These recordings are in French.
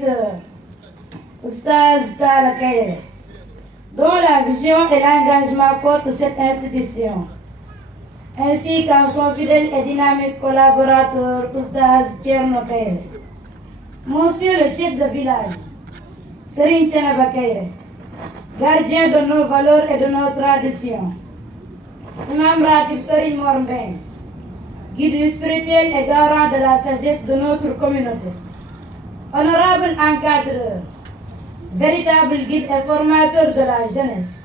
recteur, Oustaz Talla Kairé, dont la vision et l'engagement portent cette institution, ainsi qu'à son fidèle et dynamique collaborateur, Oustaz Thierno Kairé. Monsieur le chef de village, Serigne Thiénaba Kairé, gardien de nos valeurs et de nos traditions, Imam Ratib Serigne Mor Mbeng, guide spirituel et garant de la sagesse de notre communauté, honorable encadreur, véritable guide et formateur de la jeunesse,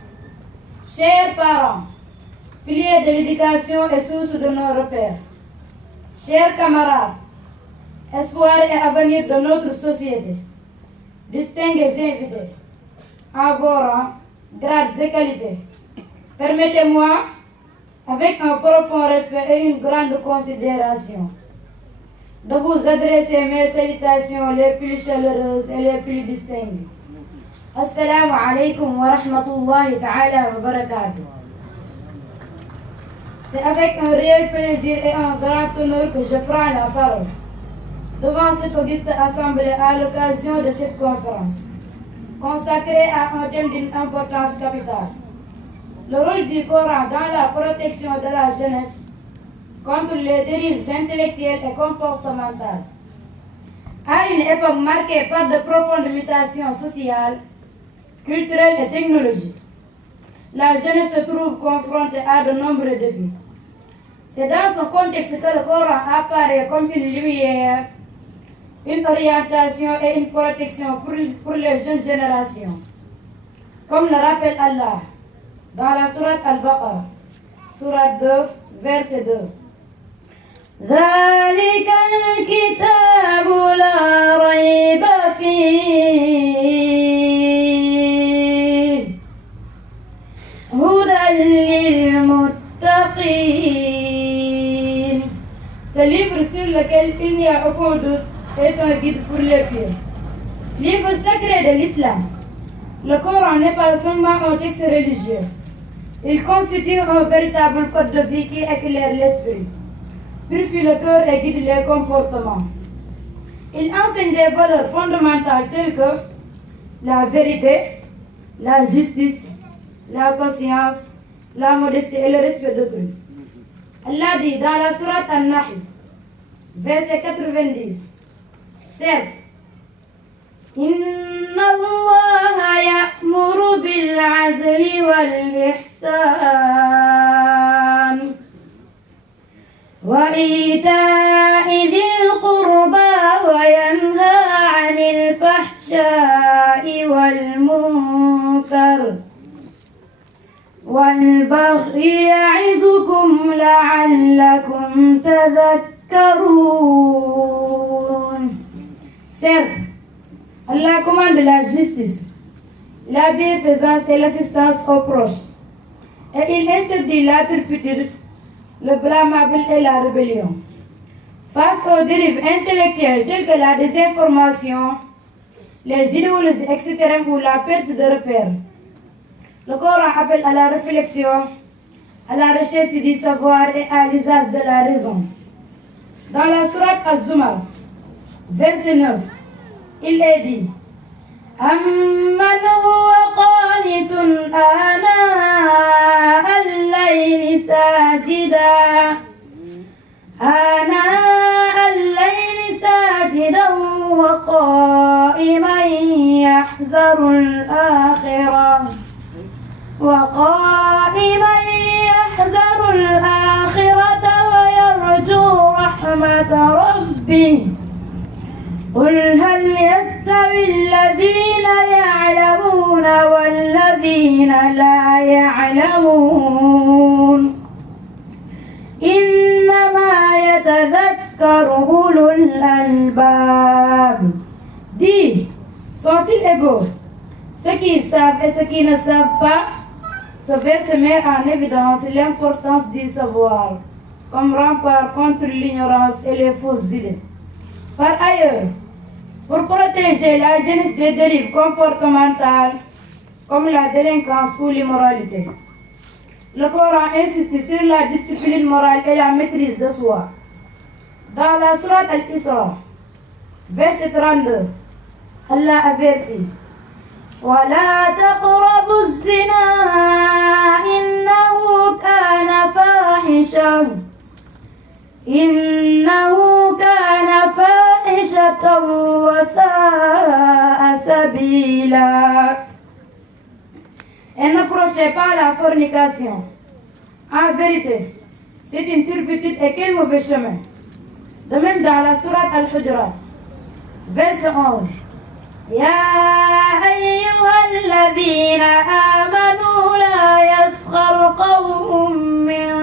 chers parents, piliers de l'éducation et source de nos repères, chers camarades, espoir et avenir de notre société, distingués invités, en vos rangs, grades et qualités, permettez-moi, avec un profond respect et une grande considération, de vous adresser mes salutations les plus chaleureuses et les plus distinguées. Assalamu alaikum wa rahmatullahi ta'ala wa barakatuh. C'est avec un réel plaisir et un grand honneur que je prends la parole devant cette auguste assemblée à l'occasion de cette conférence, consacrée à un thème d'une importance capitale. Le rôle du Coran dans la protection de la jeunesse contre les dérives intellectuelles et comportementales. À une époque marquée par de profondes mutations sociales, culturelles et technologiques, la jeunesse se trouve confrontée à de nombreux défis. C'est dans ce contexte que le Coran apparaît comme une lumière, une orientation et une protection pour les jeunes générations. Comme le rappelle Allah dans la sourate Al-Baqarah, sourate 2, verset 2. ذلك الكتاب لا ريب فيه هدى للمتقين. Ce livre sur lequel il n'y a aucun doute est un guide pour les pieux. Livre sacré de l'islam. Le Coran n'est pas seulement un texte religieux. Il constitue un véritable code de vie qui éclaire l'esprit, purifie le cœur et guide les comportements. Il enseigne des valeurs fondamentales telles que la vérité, la justice, la patience, la modestie et le respect d'autrui. Allah dit dans la sourate An-Nahl, verset 90, certes, إن الله يأمر بالعدل والإحسان وإيتاء ذي القربى وينهى عن الفحشاء والمنكر والبغي يعظكم لعلكم تذكرون. Certes, Allah commande la justice, la bienfaisance et l'assistance aux proches. Et il interdit la turpitude, le blâmable et la rébellion. Face aux dérives intellectuelles telles que la désinformation, les idéologies extrêmes ou la perte de repères, le Coran appelle à la réflexion, à la recherche du savoir et à l'usage de la raison. Dans la sourate Az-Zumar, verset 9, il est dit أَمَّنْ هُوَ قَانِتٌ آنَاءَ اللَّيْلِ ساجدا وقائما يحذر الآخرة ويرجو رحمة ربه قل هل يستوي الذين يعلمون والذين لا يعلمون إنما يتذكر أولو الألباب. Dis, sont-ils égaux? Ceux qui savent et ceux qui ne savent pas. Ce verset met en évidence l'importance du savoir comme rempart contre l'ignorance et les fausses idées. Par ailleurs, pour protéger la jeunesse des dérives comportementales comme la délinquance ou l'immoralité, le Coran insiste sur la discipline morale et la maîtrise de soi. Dans la sourate Al-Isra, verset 32, Allah avertit. ولا تقربوا الزنا إنه كان فاحشة وساء سبيلا. Et n'approchez pas la fornication. En vérité, c'est une turpitude et quel mauvais chemin. De même dans la sourate Al-Hujurat, verset 11. يا أيها الذين آمنوا لا يسخر قوم من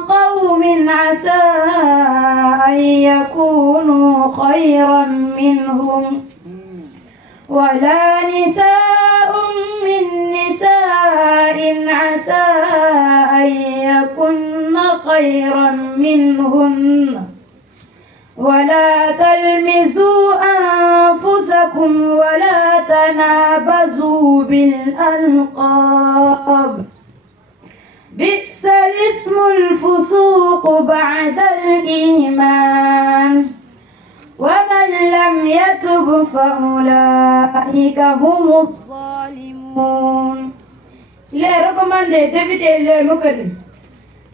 قوم عسى أن يكونوا خيرا منهم ولا نساء من نساء عسى أن يكن خيرا منهن ولا تلمزوا أنفسكم ولا تنابزوا بالألقاب بئس الاسم الفسوق بعد الإيمان ومن لم يتب فأولئك هم الظالمون. Il est recommandé d'éviter les moqueries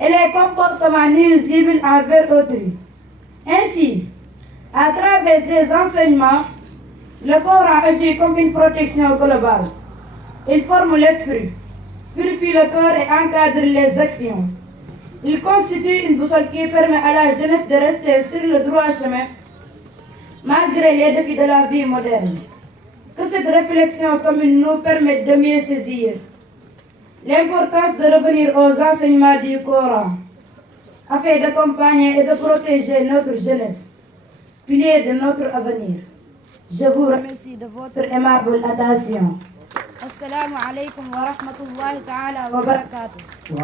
et les comportements nuisibles envers autrui. Ainsi, à travers ces enseignements, le Coran agit comme une protection globale. Il forme l'esprit, purifie le cœur et encadre les actions. Il constitue une boussole qui permet à la jeunesse de rester sur le droit chemin malgré les défis de la vie moderne. Que cette réflexion commune nous permette de mieux saisir l'importance de revenir aux enseignements du Coran afin d'accompagner et de protéger notre jeunesse, pilier de notre avenir. Je vous remercie de votre aimable attention. Assalamu alaikum wa rahmatullahi ta'ala wa barakatuh.